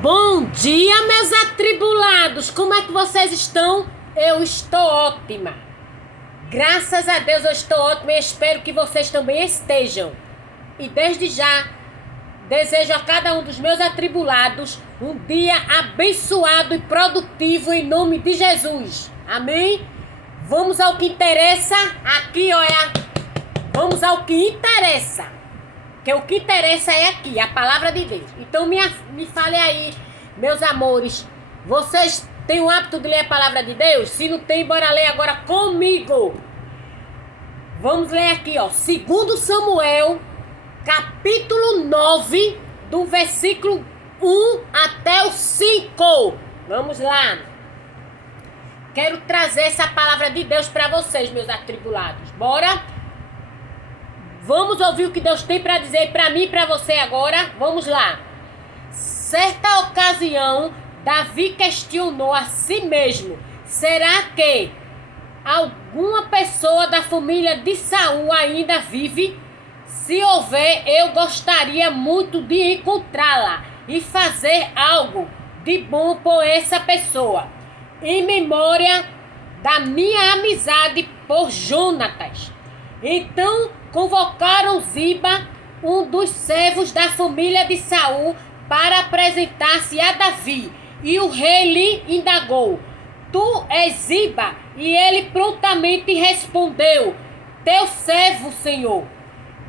Bom dia, meus atribulados! Como é que vocês estão? Eu estou ótima. Graças a Deus eu estou ótima e espero que vocês também estejam. E desde já, desejo a cada um dos meus atribulados um dia abençoado e produtivo em nome de Jesus. Amém? Vamos ao que interessa. Aqui, olha. Vamos ao que interessa. Porque o que interessa é aqui, a palavra de Deus. Então me fale aí, meus amores. Vocês têm o hábito de ler a palavra de Deus? Se não tem, bora ler agora comigo. Vamos ler aqui, ó. 2 Samuel, capítulo 9, do versículo 1 até o 5. Vamos lá. Quero trazer essa palavra de Deus para vocês, meus atribulados. Bora? Vamos ouvir o que Deus tem para dizer para mim e para você agora? Vamos lá. Certa ocasião, Davi questionou a si mesmo: será que alguma pessoa da família de Saul ainda vive? Se houver, eu gostaria muito de encontrá-la e fazer algo de bom por essa pessoa, em memória da minha amizade por Jonatas. Então convocaram Ziba, um dos servos da família de Saul, para apresentar-se a Davi. E o rei lhe indagou: tu és Ziba? E ele prontamente respondeu: teu servo, senhor.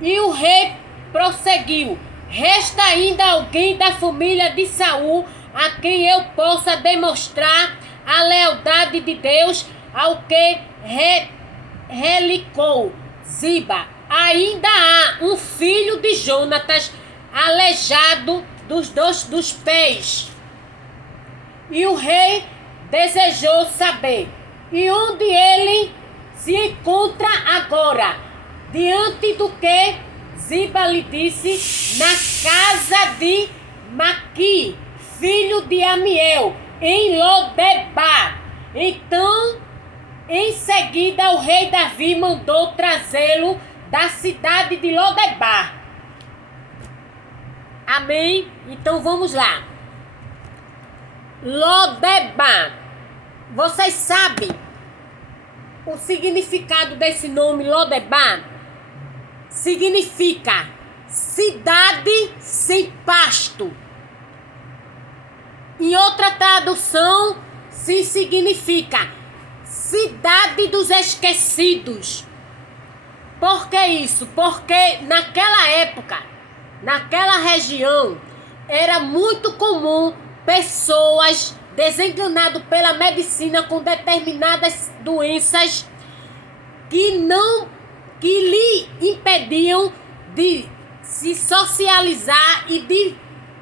E o rei prosseguiu: resta ainda alguém da família de Saul a quem eu possa demonstrar a lealdade de Deus, ao que relicou Ziba: ainda há um filho de Jonatas aleijado dos pés. E o rei desejou saber: e onde ele se encontra agora? Diante do que Ziba lhe disse: na casa de Maqui, filho de Amiel, em Lodebar. Então, em seguida, o rei Davi mandou trazê-lo da cidade de Lodebar. Amém? Então vamos lá. Lodebar. Vocês sabem o significado desse nome Lodebar? Significa cidade sem pasto. Em outra tradução, significa cidade dos esquecidos. Por que isso? Porque naquela época, naquela região, era muito comum pessoas desenganadas pela medicina com determinadas doenças que lhe impediam de se socializar e de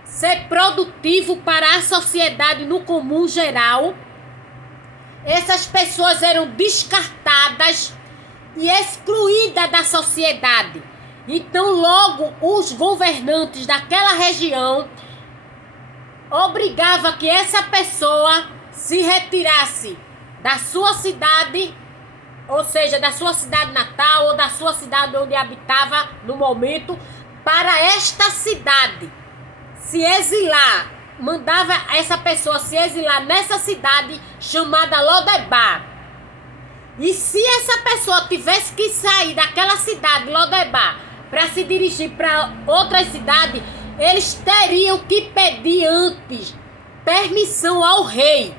ser produtivo para a sociedade no comum geral. Essas pessoas eram descartadas e excluídas da sociedade. Então, logo, os governantes daquela região obrigavam que essa pessoa se retirasse da sua cidade, ou seja, da sua cidade natal ou da sua cidade onde habitava no momento, para esta cidade se exilar. Mandava essa pessoa se exilar nessa cidade chamada Lodebar. E se essa pessoa tivesse que sair daquela cidade, Lodebar, para se dirigir para outra cidade, eles teriam que pedir antes permissão ao rei.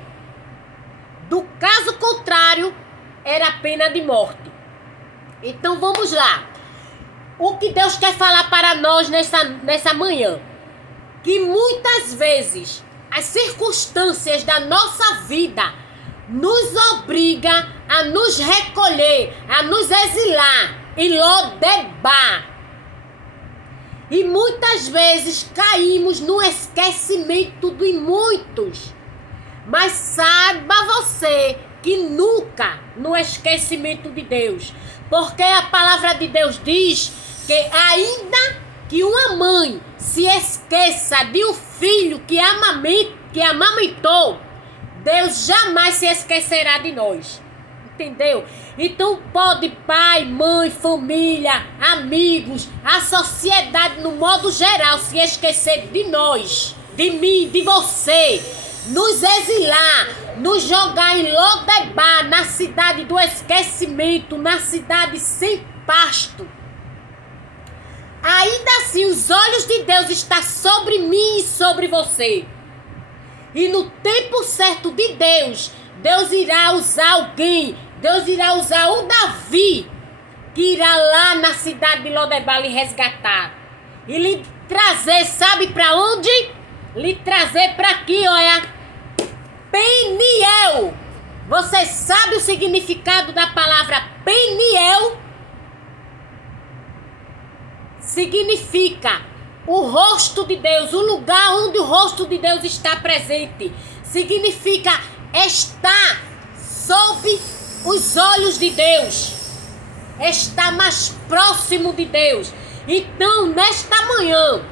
Do caso contrário, era a pena de morte. Então vamos lá. O que Deus quer falar para nós nessa manhã? Que muitas vezes as circunstâncias da nossa vida nos obrigam a nos recolher, a nos exilar em Lodebar. E muitas vezes caímos no esquecimento de muitos. Mas saiba você que nunca no esquecimento de Deus. Porque a palavra de Deus diz que ainda que uma mãe se esqueça de um filho que amamentou, Deus jamais se esquecerá de nós. Entendeu? Então pode pai, mãe, família, amigos, a sociedade no modo geral se esquecer de nós. de mim, de você, nos exilar, nos jogar em Lodebar, na cidade do esquecimento, na cidade sem pasto, ainda assim os olhos de Deus estão sobre mim e sobre você. E no tempo certo de Deus, Deus irá usar alguém, Deus irá usar o Davi, que irá lá na cidade de Lodebar lhe resgatar. E lhe trazer, sabe para onde? Lhe trazer para aqui, olha. Peniel. Você sabe o significado da palavra Peniel? Significa o rosto de Deus, o lugar onde o rosto de Deus está presente. Significa estar sob os olhos de Deus. Está mais próximo de Deus. Então, nesta manhã,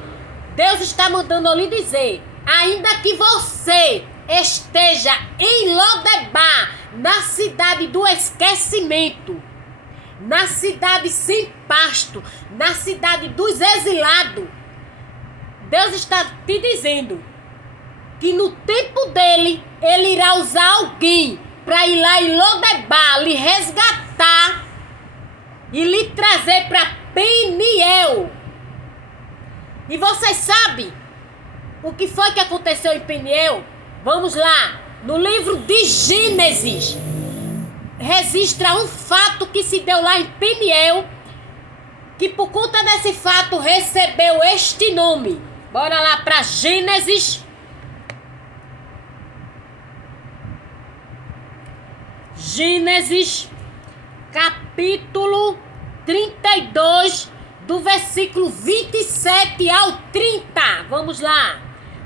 Deus está mandando eu lhe dizer, ainda que você esteja em Lodebar, na cidade do esquecimento, na cidade sem pasto, na cidade dos exilados, Deus está te dizendo que no tempo dele, ele irá usar alguém para ir lá em Lodebar, lhe resgatar e lhe trazer para Peniel. E vocês sabem o que foi que aconteceu em Peniel? Vamos lá, no livro de Gênesis, registra um fato que se deu lá em Peniel, que por conta desse fato recebeu este nome. Bora lá para Gênesis. Gênesis, capítulo 32, do versículo 27 ao 30. Vamos lá.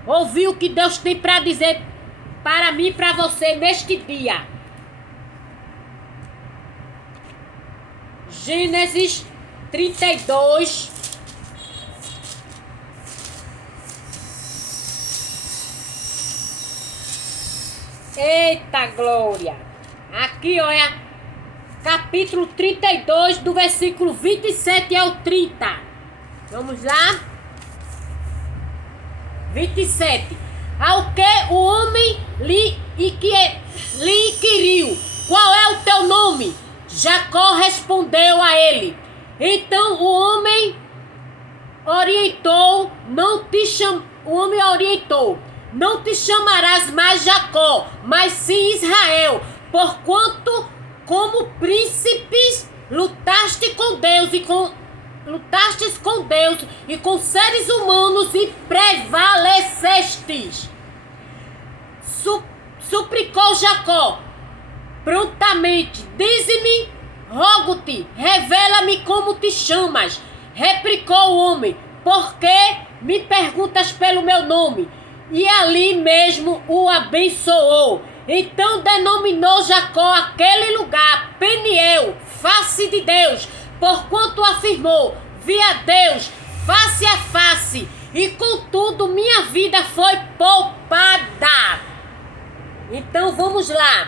Ouvir o que Deus tem para dizer para mim e para você neste dia. Gênesis 32. Eita glória! Aqui, olha, capítulo 32, do versículo 27 ao 30. Vamos lá? 27. Ao que o homem lhe inquiriu: qual é o teu nome? Jacó respondeu a ele. Então o homem orientou, não te chamarás mais Jacó, mas sim Israel, porquanto como príncipes lutastes com Deus e com seres humanos e prevalecestes. Suplicou Jacó prontamente: dize-me, rogo-te, revela-me como te chamas. Replicou o homem: por que me perguntas pelo meu nome? E ali mesmo o abençoou. Então denominou Jacó aquele lugar Peniel, face de Deus, porquanto afirmou: vi a Deus face a face, e contudo minha vida foi poupada. Então vamos lá.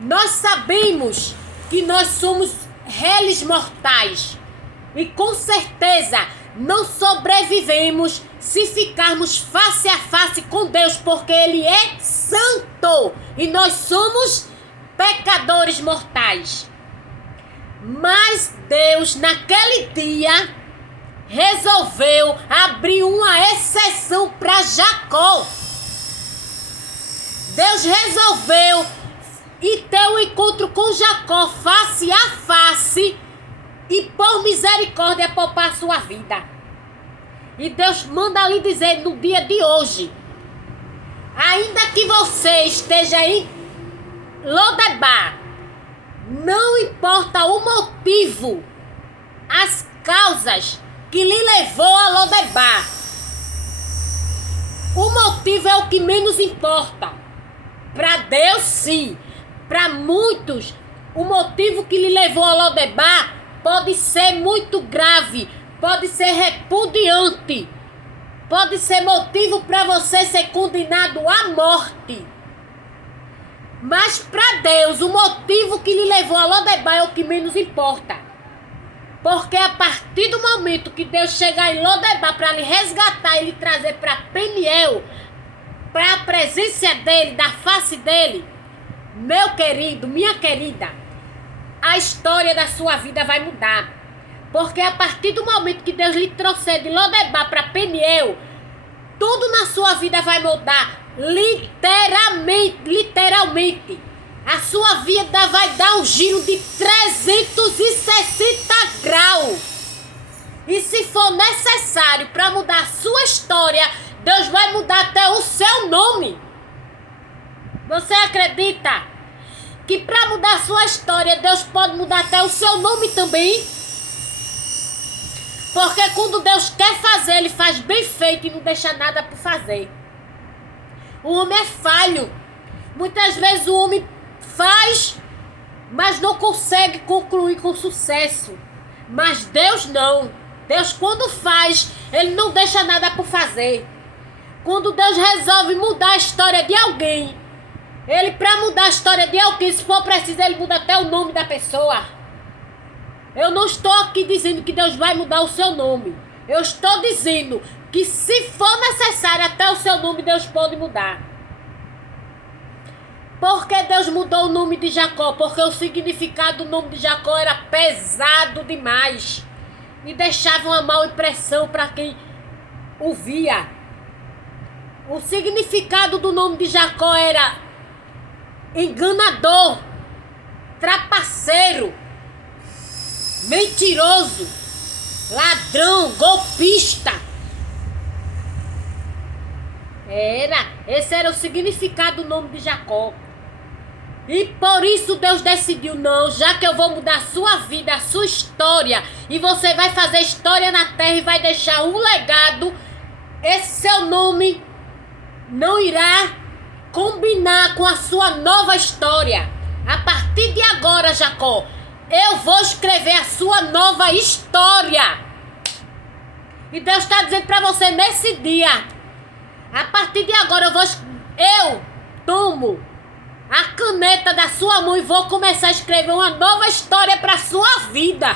Nós sabemos que nós somos réis mortais e com certeza não sobrevivemos se ficarmos face a face com Deus, porque Ele é santo e nós somos pecadores mortais. Mas Deus, naquele dia, resolveu abrir uma exceção para Jacó. Deus resolveu ir ter um encontro com Jacó face a face e por misericórdia poupar sua vida. E Deus manda lhe dizer no dia de hoje: ainda que você esteja em Lodebar, não importa o motivo, as causas que lhe levou a Lodebar, o motivo é o que menos importa. Para Deus, sim. Para muitos, o motivo que lhe levou a Lodebar pode ser muito grave, pode ser repudiante, pode ser motivo para você ser condenado à morte. Mas para Deus, o motivo que lhe levou a Lodebar é o que menos importa. Porque a partir do momento que Deus chegar em Lodebar para lhe resgatar e lhe trazer para Peniel, para a presença dele, da face dele, meu querido, minha querida, a história da sua vida vai mudar. Porque a partir do momento que Deus lhe trouxer de Lodebar para Peniel, tudo na sua vida vai mudar. Literalmente. A sua vida vai dar um giro de 360 graus. E se for necessário para mudar a sua história, Deus vai mudar até o seu nome. Você acredita que para mudar a sua história, Deus pode mudar até o seu nome também? Porque quando Deus quer fazer, Ele faz bem feito e não deixa nada por fazer. O homem é falho. Muitas vezes o homem faz, mas não consegue concluir com sucesso. Mas Deus não. Deus, quando faz, Ele não deixa nada por fazer. Quando Deus resolve mudar a história de alguém, Ele, para mudar a história de alguém, se for preciso, Ele muda até o nome da pessoa. Eu não estou aqui dizendo que Deus vai mudar o seu nome. Eu estou dizendo que se for necessário até o seu nome, Deus pode mudar. Por que Deus mudou o nome de Jacó? Porque o significado do nome de Jacó era pesado demais. E deixava uma má impressão para quem o via. O significado do nome de Jacó era enganador, trapaceiro, mentiroso, ladrão, golpista. Esse era o significado do nome de Jacó. E por isso Deus decidiu, não, já que eu vou mudar a sua vida, a sua história, e você vai fazer história na terra e vai deixar um legado, esse seu nome não irá combinar com a sua nova história. A partir de agora, Jacó, eu vou escrever a sua nova história. E Deus está dizendo para você nesse dia, a partir de agora eu tomo a caneta da sua mão e vou começar a escrever uma nova história para a sua vida.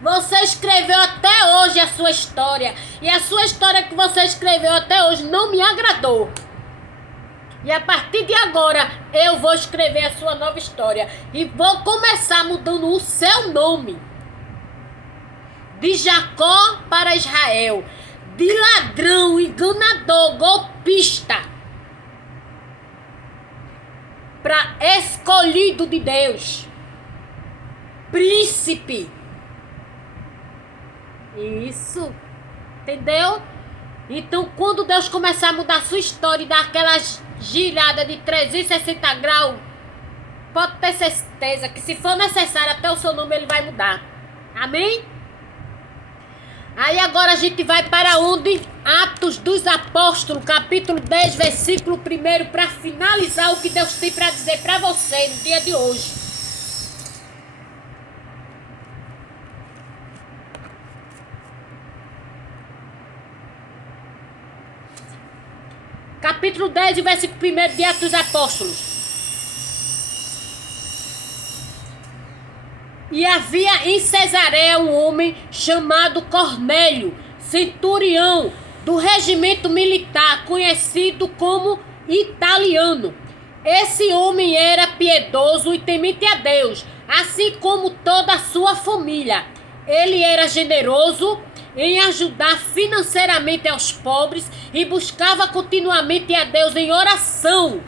Você escreveu até hoje a sua história. E a sua história que você escreveu até hoje não me agradou. E a partir de agora, eu vou escrever a sua nova história. E vou começar mudando o seu nome. De Jacó para Israel. De ladrão, enganador, golpista. Para escolhido de Deus. Príncipe. Isso. Entendeu? Então, quando Deus começar a mudar a sua história e dar aquelas giradas de 360 graus, pode ter certeza que se for necessário, até o seu nome ele vai mudar. Amém? Aí agora a gente vai para onde? Atos dos Apóstolos, capítulo 10, versículo 1, para finalizar o que Deus tem para dizer para você no dia de hoje. Capítulo 10, versículo 1 de Atos dos Apóstolos. E havia em Cesareia um homem chamado Cornélio, centurião do regimento militar, conhecido como Italiano. Esse homem era piedoso e temente a Deus, assim como toda a sua família. Ele era generoso em ajudar financeiramente aos pobres e buscava continuamente a Deus em oração.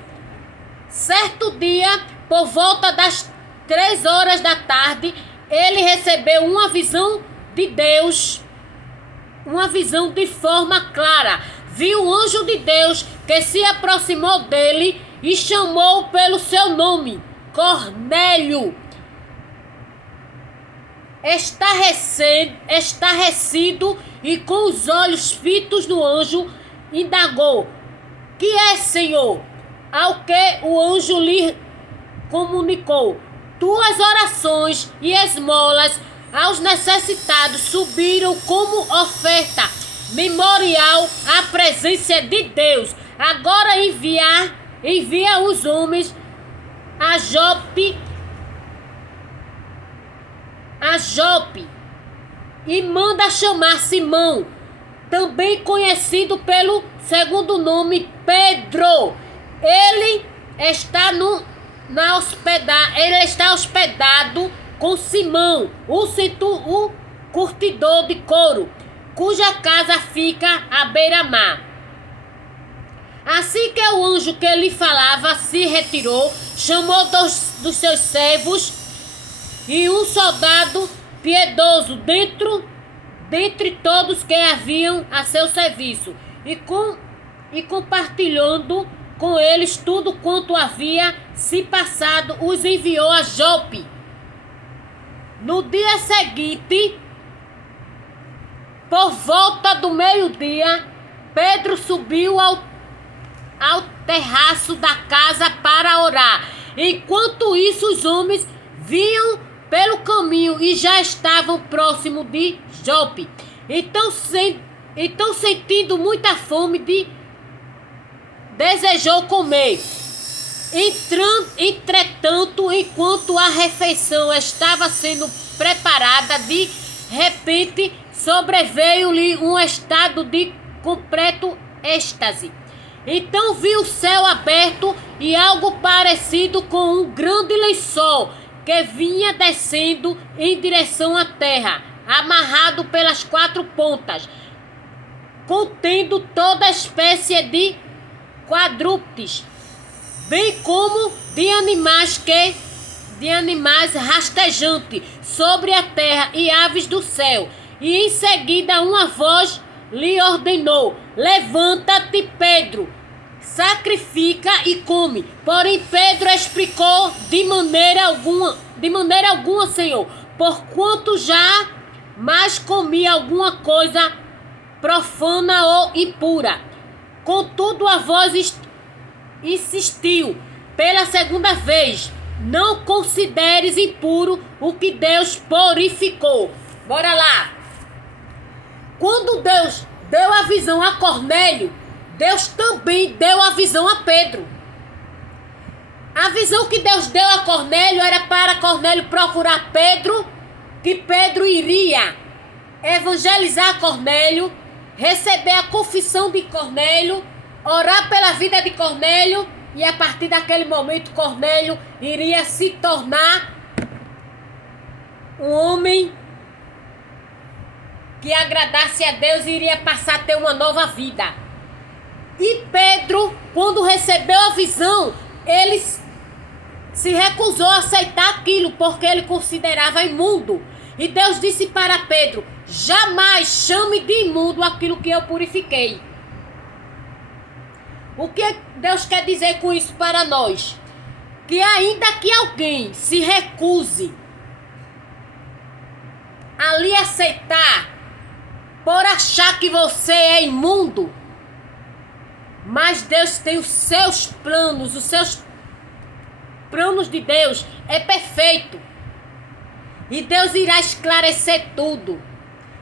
Certo dia, por volta das 3 horas da tarde, ele recebeu uma visão de Deus, uma visão de forma clara. Viu o anjo de Deus que se aproximou dele e chamou pelo seu nome, Cornélio. Estarrecido e com os olhos fitos no anjo, indagou: que é, Senhor? Ao que o anjo lhe comunicou: tuas orações e esmolas aos necessitados subiram como oferta memorial à presença de Deus. Agora envia os homens a Jope e manda chamar Simão, também conhecido pelo segundo nome Pedro. Ele está hospedado com Simão, o curtidor de couro, cuja casa fica à beira-mar. Assim que o anjo que lhe falava se retirou, chamou dos seus servos e um soldado piedoso dentre todos que haviam a seu serviço, e compartilhando com eles tudo quanto havia se passado, os enviou a Jope. No dia seguinte, por volta do meio-dia, Pedro subiu ao terraço da casa para orar. Enquanto isso, os homens vinham pelo caminho e já estavam próximo de Jope. Então sentindo muita fome, desejou comer. Entretanto, enquanto a refeição estava sendo preparada, de repente sobreveio-lhe um estado de completo êxtase. Então viu o céu aberto e algo parecido com um grande lençol que vinha descendo em direção à terra, amarrado pelas 4 pontas, contendo toda espécie de quadrúpedes, bem como de animais rastejantes sobre a terra e aves do céu. E em seguida uma voz lhe ordenou: levanta-te, Pedro, sacrifica e come. Porém Pedro explicou: de maneira alguma, Senhor, porquanto já mais comi alguma coisa profana ou impura. Contudo a voz insistiu pela segunda vez: não consideres impuro o que Deus purificou. Bora lá. Quando Deus deu a visão a Cornélio, Deus também deu a visão a Pedro. A visão que Deus deu a Cornélio era para Cornélio procurar Pedro, que Pedro iria evangelizar Cornélio, receber a confissão de Cornélio, orar pela vida de Cornélio, e a partir daquele momento Cornélio iria se tornar um homem que agradasse a Deus e iria passar a ter uma nova vida. E Pedro, quando recebeu a visão, ele se recusou a aceitar aquilo, porque ele considerava imundo. E Deus disse para Pedro: jamais chame de imundo aquilo que eu purifiquei. O que Deus quer dizer com isso para nós? Que ainda que alguém se recuse a lhe aceitar por achar que você é imundo, mas Deus tem os seus planos de Deus é perfeito. E Deus irá esclarecer tudo.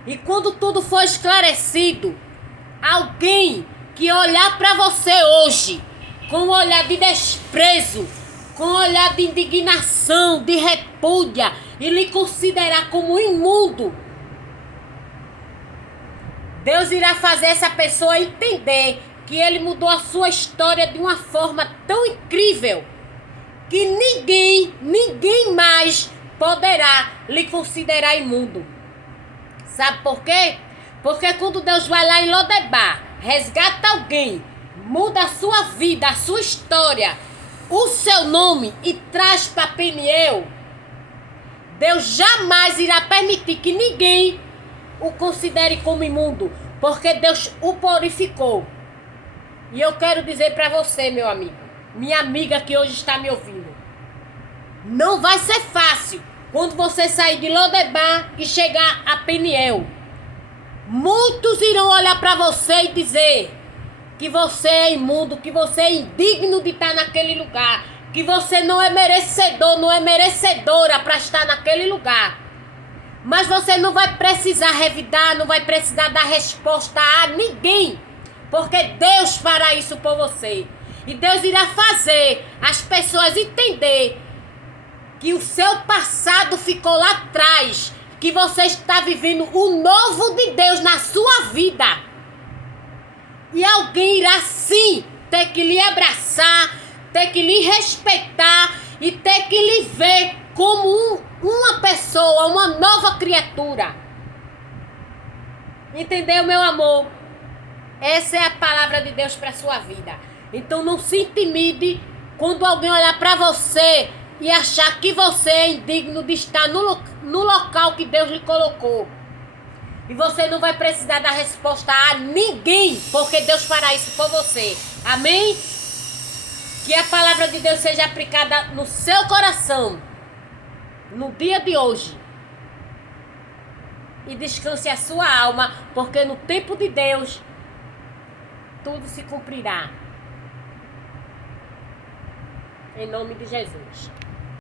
E quando tudo for esclarecido, alguém que olhar para você hoje com um olhar de desprezo, com um olhar de indignação, de repúdia, e lhe considerar como imundo, Deus irá fazer essa pessoa entender que ele mudou a sua história de uma forma tão incrível que ninguém mais poderá lhe considerar imundo. Sabe por quê? Porque quando Deus vai lá em Lodebar, resgata alguém, muda a sua vida, a sua história, o seu nome e traz para Peniel, Deus jamais irá permitir que ninguém o considere como imundo, porque Deus o purificou. E eu quero dizer para você, meu amigo, minha amiga que hoje está me ouvindo, não vai ser fácil quando você sair de Lodebar e chegar a Peniel. Muitos irão olhar para você e dizer que você é imundo, que você é indigno de estar naquele lugar, que você não é merecedor, não é merecedora para estar naquele lugar. Mas você não vai precisar revidar, não vai precisar dar resposta a ninguém, porque Deus fará isso por você. E Deus irá fazer as pessoas entender que o seu passado ficou lá atrás, que você está vivendo o novo de Deus na sua vida. E alguém irá sim ter que lhe abraçar, ter que lhe respeitar e ter que lhe ver como uma pessoa, uma nova criatura. Entendeu, meu amor? Essa é a palavra de Deus para a sua vida. Então não se intimide quando alguém olhar para você e achar que você é indigno de estar no local que Deus lhe colocou. E você não vai precisar dar resposta a ninguém, porque Deus fará isso por você. Amém? Que a palavra de Deus seja aplicada no seu coração, no dia de hoje. E descanse a sua alma, porque no tempo de Deus, tudo se cumprirá. Em nome de Jesus.